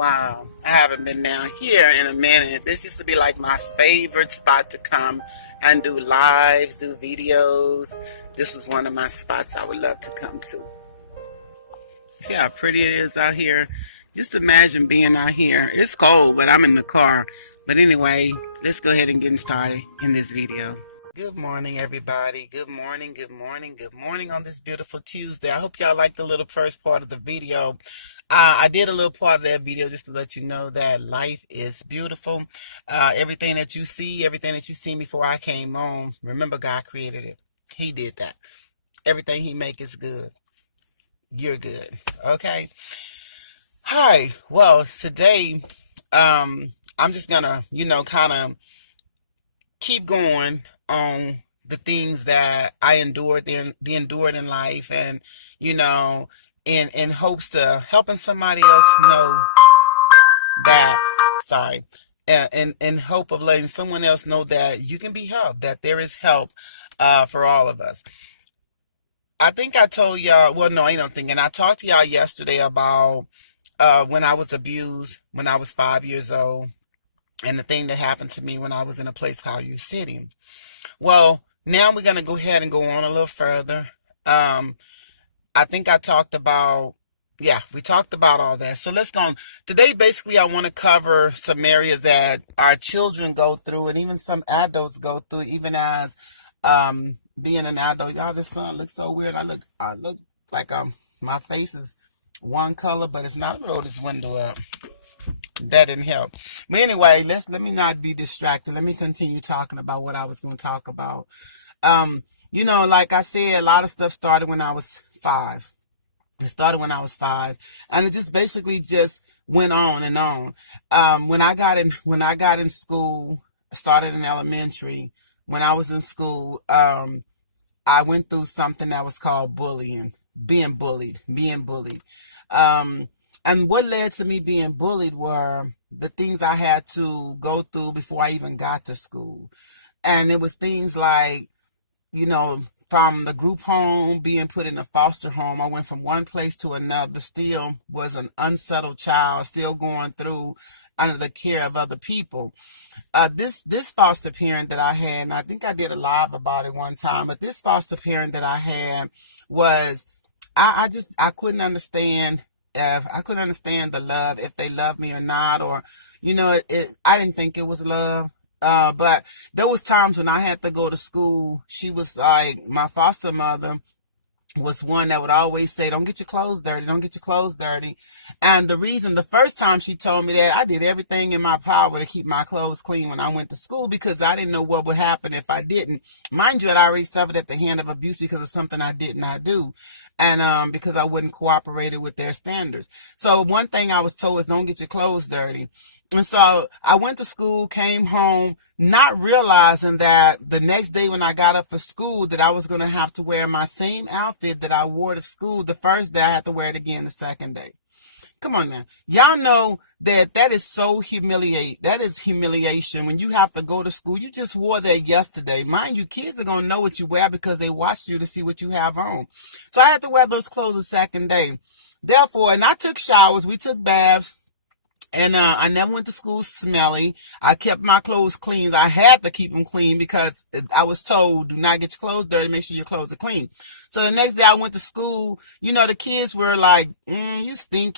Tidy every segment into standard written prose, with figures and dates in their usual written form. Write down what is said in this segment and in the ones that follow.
Wow, I haven't been down here in a minute. This used to be like my favorite spot to come and do lives, do videos. This is one of my spots I would love to come to. See how pretty it is out here? Just imagine being out here. It's cold, but I'm in the car. But anyway, let's go ahead and get started in this video. Good morning, everybody. Good morning, good morning, good morning on this beautiful Tuesday. I hope y'all liked the little first part of the video. I did a little part of that video just to let you know that life is beautiful. Everything that you see, everything that you seen before I came on, remember God created it. He did that. Everything he make is good. You're good. Okay? All right. Well, today, I'm just gonna, kind of keep going on the things that I endured, endured in life, and in hopes to helping somebody else know that. Sorry. In hope of letting someone else know that you can be helped, that there is help for all of us. I think I told y'all, well, no, I don't think, and I talked to y'all yesterday about when I was abused when I was 5 years old, and the thing that happened to me when I was in a place called U City. Well, now we're going to go ahead and go on a little further. I think I talked about, we talked about all that. So let's go on. Today, basically, I want to cover some areas that our children go through and even some adults go through, even as being an adult. Y'all, this sun looks so weird. I look like my face is one color, but it's not. Roll this window up. That didn't help. But anyway, let me not be distracted. Let me continue talking about what I was going to talk about. Like I said, a lot of stuff started when I was 5. It started when I was 5, and it just basically just went on and on. When I got in school, started in elementary. When I was in school, I went through something that was called bullying, being bullied. And what led to me being bullied were the things I had to go through before I even got to school. And it was things like, from the group home, being put in a foster home. I went from one place to another, still was an unsettled child, still going through under the care of other people. This foster parent that I had, and I think I did a live about it one time, but this foster parent that I had was, I couldn't understand. I couldn't understand the love, if they loved me or not, or, I didn't think it was love. But there was times when I had to go to school. She was like, my foster mother was one that would always say, don't get your clothes dirty, don't get your clothes dirty. And the first time she told me that, I did everything in my power to keep my clothes clean when I went to school, because I didn't know what would happen if I didn't. Mind you, I'd already suffered at the hand of abuse because of something I did not do. And because I wouldn't cooperate with their standards. So one thing I was told is, don't get your clothes dirty. And so I went to school, came home, not realizing that the next day when I got up for school, that I was going to have to wear my same outfit that I wore to school the first day. I had to wear it again the second day. Come on now. Y'all know that is so humiliating. That is humiliation when you have to go to school. You just wore that yesterday. Mind you, kids are going to know what you wear because they watch you to see what you have on. So I had to wear those clothes the second day. Therefore, and I took showers. We took baths. And I never went to school smelly. I kept my clothes clean. I had to keep them clean because I was told, do not get your clothes dirty. Make sure your clothes are clean. So the next day I went to school. The kids were like, you stink.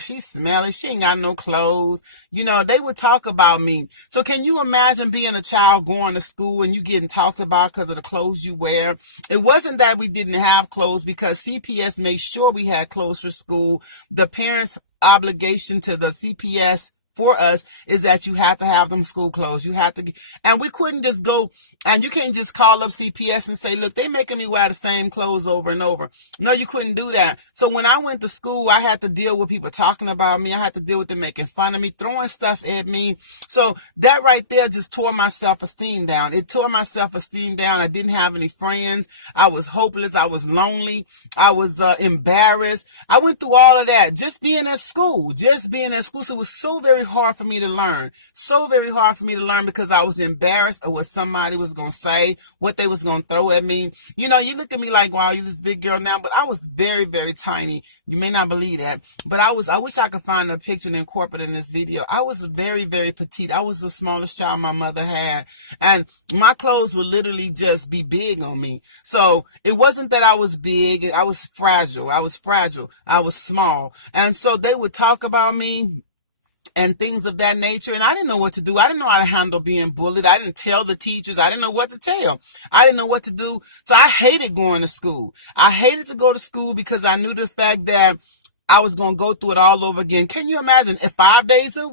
She's smelly. She ain't got no clothes. They would talk about me. So can you imagine being a child going to school and you getting talked about because of the clothes you wear? It wasn't that we didn't have clothes, because CPS made sure we had clothes for school. The parents' obligation to the CPS for us is that you have to have them school clothes. You have to, and we couldn't just go, and you can't just call up CPS and say, look, they making me wear the same clothes over and over. No, you couldn't do that. So when I went to school, I had to deal with people talking about me. I had to deal with them making fun of me, throwing stuff at me. So that right there just tore my self-esteem down. It tore my self-esteem down. I didn't have any friends. I was hopeless. I was lonely. I was embarrassed. I went through all of that just being at school. So it was so very hard for me to learn. So very hard for me to learn because I was embarrassed of what somebody was going to say, what they was going to throw at me. You know, you look at me like, wow, you're this big girl now, but I was very, very tiny. You may not believe that, but I wish I could find a picture and incorporate in this video. I was very, very petite. I was the smallest child my mother had, and my clothes would literally just be big on me. So it wasn't that I was big. I was fragile. I was small. And so they would talk about me and things of that nature. And I didn't know what to do. I didn't know how to handle being bullied. I didn't tell the teachers. I didn't know what to tell. I didn't know what to do. So I hated going to school. I hated to go to school because I knew the fact that I was going to go through it all over again. Can you imagine if 5 days a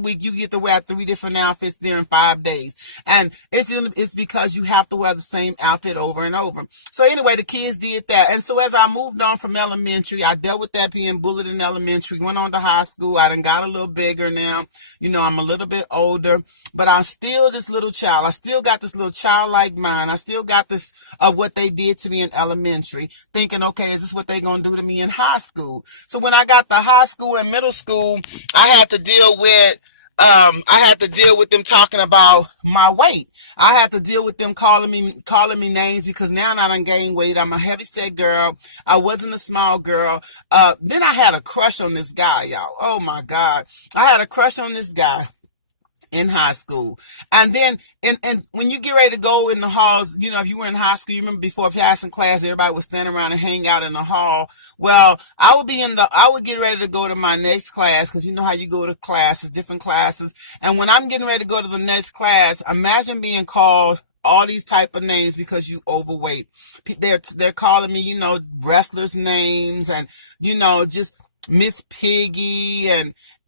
week, you get to wear 3 different outfits during 5 days. And it's because you have to wear the same outfit over and over. So anyway, the kids did that. And so as I moved on from elementary, I dealt with that being bullied in elementary, went on to high school. I done got a little bigger now. You know, I'm a little bit older, but I'm still this little child. I still got this little childlike mind. I still got this of what they did to me in elementary, thinking, okay, is this what they going to do to me in high school? So when I got to high school and middle school, I had to deal with them talking about my weight. I had to deal with them calling me names because now I done gained weight. I'm a heavyset girl. I wasn't a small girl. Then I had a crush on this guy, y'all. Oh my God. I had a crush on this guy in high school. And then and when you get ready to go in the halls, you know, if you were in high school, you remember before passing class, everybody would stand around and hang out in the hall. Well, I would get ready to go to my next class, because you know how you go to classes, different classes. And when I'm getting ready to go to the next class, imagine being called all these type of names because you overweight. They're calling me, you know, wrestlers' names, and, you know, just Miss Piggy,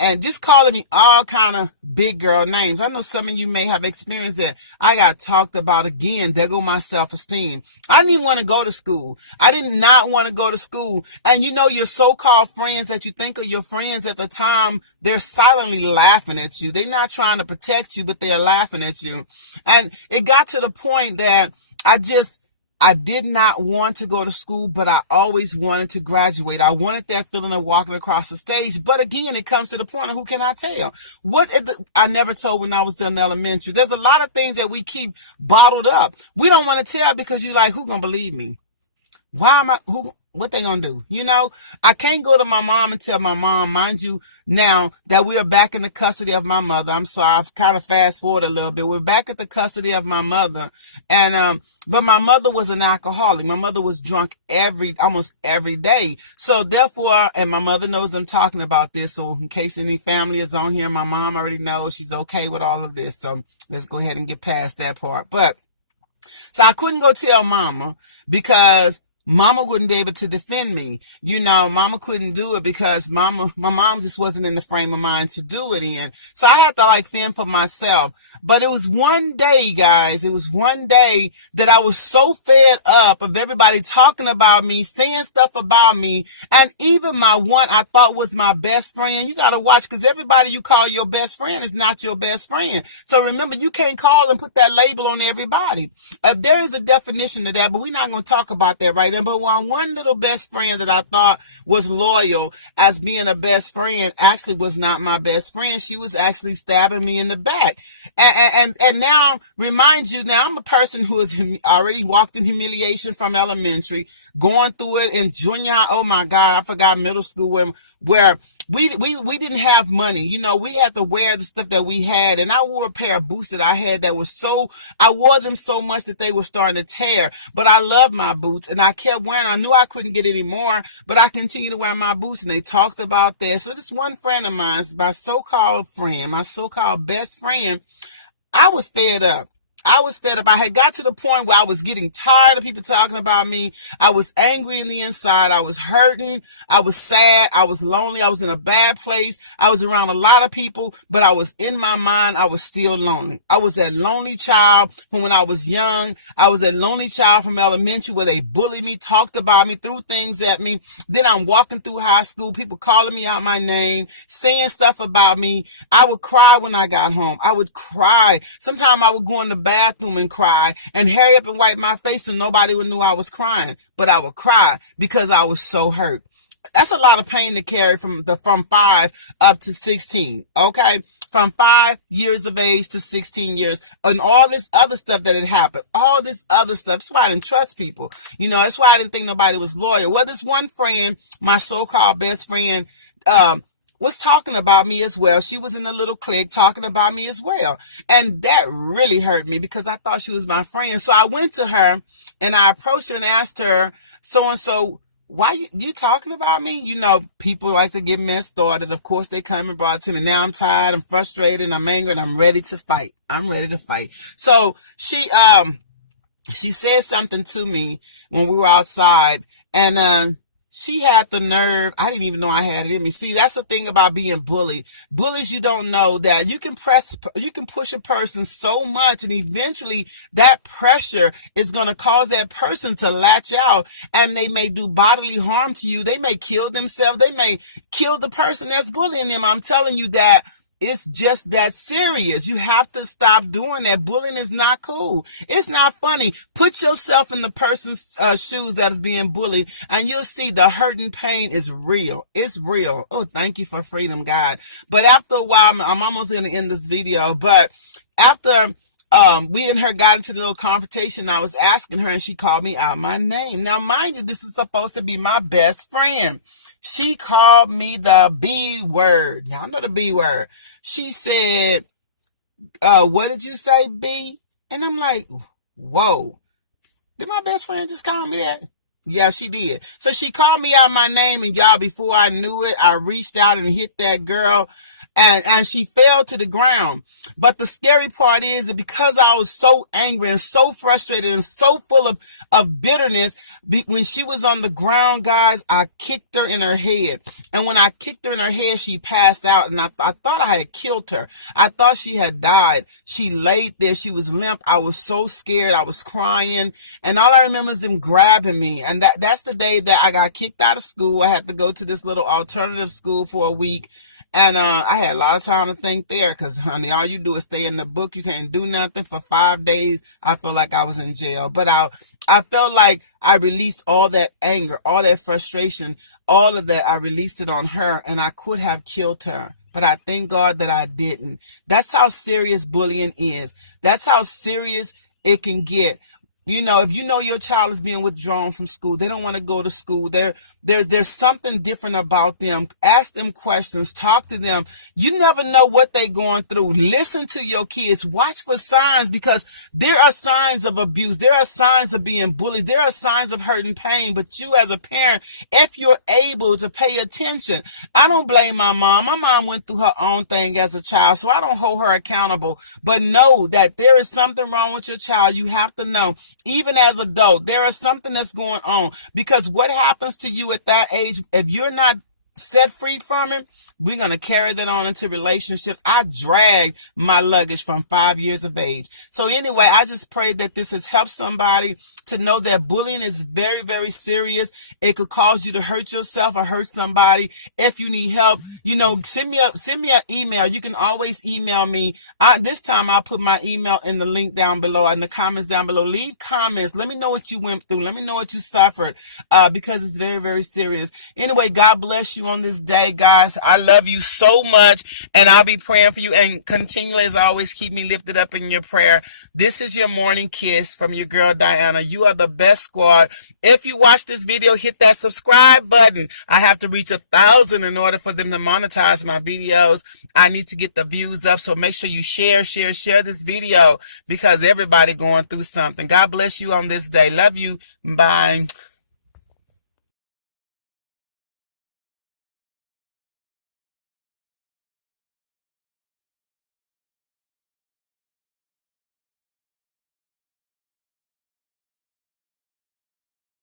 and just calling me all kind of big girl names. I know some of you may have experienced that. I got talked about again. There go my self-esteem. I didn't even want to go to school. I did not want to go to school. And you know, your so-called friends that you think are your friends at the time, they're silently laughing at you. They're not trying to protect you, but they're laughing at you. And it got to the point that I did not want to go to school, but I always wanted to graduate. I wanted that feeling of walking across the stage. But again, it comes to the point of who can I tell? I never told when I was in elementary. There's a lot of things that we keep bottled up. We don't want to tell because you're like, who gonna believe me? What they gonna do? You know, I can't go to my mom and tell my mom, mind you, now that we are back in the custody of my mother. I'm sorry, I've kind of fast forward a little bit. We're back at the custody of my mother. And, but my mother was an alcoholic. My mother was drunk almost every day. So therefore, and my mother knows I'm talking about this. So in case any family is on here, my mom already knows she's okay with all of this. So let's go ahead and get past that part. So I couldn't go tell mama because mama wouldn't be able to defend me. You know, mama couldn't do it because my mom just wasn't in the frame of mind to do it in. So I had to fend for myself. But it was one day, guys, that I was so fed up of everybody talking about me, saying stuff about me. And even my one I thought was my best friend, you got to watch, because everybody you call your best friend is not your best friend. So remember, you can't call and put that label on everybody. There is a definition to that, but we're not going to talk about that right now. But one little best friend that I thought was loyal as being a best friend actually was not my best friend. She was actually stabbing me in the back. And now, remind you, now I'm a person who has already walked in humiliation from elementary, going through it in junior high. Oh my God, I forgot middle school where we didn't have money. You know, we had to wear the stuff that we had. And I wore a pair of boots that I had that was I wore them so much that they were starting to tear. But I loved my boots and I kept wearing them. I knew I couldn't get any more, but I continued to wear my boots, and they talked about that. So this one friend of mine, my so-called friend, my so-called best friend, I was fed up. I had got to the point where I was getting tired of people talking about me. I was angry in the inside. I was hurting. I was sad. I was lonely. I was in a bad place. I was around a lot of people, but I was in my mind. I was still lonely. I was that lonely child from when I was young. I was that lonely child from elementary where they bullied me, talked about me, threw things at me. Then I'm walking through high school, people calling me out my name, saying stuff about me. I would cry when I got home. I would cry. Sometimes I would go in the bathroom and cry and hurry up and wipe my face so nobody would know I was crying. But I would cry because I was so hurt. That's a lot of pain to carry from 5 up to 16. Okay, from 5 years of age to 16 years, and all this other stuff that had happened, all this other stuff. That's why I didn't trust people. That's why I didn't think nobody was loyal. Well, this one friend, my so-called best friend, was talking about me as well. She was in a little clique talking about me as well. And that really hurt me because I thought she was my friend. So I went to her and I approached her and asked her, so-and-so, why you talking about me? People like to get mess started. Of course, they come and brought it to me. Now I'm tired, I'm frustrated, I'm angry, and I'm ready to fight. I'm ready to fight. So she said something to me when we were outside, and she had the nerve. I didn't even know I had it in me. See, that's the thing about being bullied. Bullies, you don't know that you can push a person so much, and eventually that pressure is going to cause that person to latch out, and they may do bodily harm to you. They may kill themselves. They may kill the person that's bullying them. I'm telling you that. It's just that serious. You have to stop doing that. Bullying is not cool. It's not funny. Put yourself in the person's shoes that is being bullied, and you'll see the hurt and pain is real. It's real. Oh, thank you for freedom, God. But after a while, I'm almost going to end this video, but after we and her got into the little confrontation, I was asking her, and she called me out my name. Now, mind you, this is supposed to be my best friend. She called me the B word. Y'all know the B word. She said, what did you say, B? And I'm like, whoa. Did my best friend just call me that? Yeah, she did. So she called me out my name, and y'all, before I knew it, I reached out and hit that girl, and she fell to the ground. But the scary part is that because I was so angry and so frustrated and so full of bitterness, when she was on the ground, guys, I kicked her in her head. And when I kicked her in her head, she passed out, and I thought I had killed her. I thought she had died. She laid there. She was limp. I was so scared. I was crying. And all I remember is them grabbing me. And that's the day that I got kicked out of school. I had to go to this little alternative school for a week. And I had a lot of time to think there because, honey, all you do is stay in the book. You can't do nothing for 5 days. I felt like I was in jail. But I felt like I released all that anger, all that frustration, all of that. I released it on her, and I could have killed her. But I thank God that I didn't. That's how serious bullying is. That's how serious it can get. If you know your child is being withdrawn from school, they don't want to go to school. There's something different about them. Ask them questions. Talk to them. You never know what they're going through. Listen to your kids. Watch for signs, because there are signs of abuse. There are signs of being bullied. There are signs of hurt and pain. But you as a parent, if you're able to pay attention, I don't blame my mom. My mom went through her own thing as a child, so I don't hold her accountable. But know that there is something wrong with your child. You have to know. Even as an adult, there is something that's going on, because what happens to you at that age, if you're not set free from it, we're going to carry that on into relationships. I dragged my luggage from 5 years of age. So anyway, I just pray that this has helped somebody to know that bullying is very, very serious. It could cause you to hurt yourself or hurt somebody. If you need help, send me an email. You can always email me. This time I'll put my email in the link down below, in the comments down below. Leave comments. Let me know what you went through. Let me know what you suffered, because it's very, very serious. Anyway, God bless you on this day, guys. I love you so much, and I'll be praying for you, and continually, as always, keep me lifted up in your prayer. This is your morning kiss from your girl Diana. You are the best squad. If you watch this video, hit that subscribe button. I have to reach 1,000 in order for them to monetize my videos. I need to get the views up, so make sure you share this video, because everybody going through something. God bless you on this day. Love you. Bye.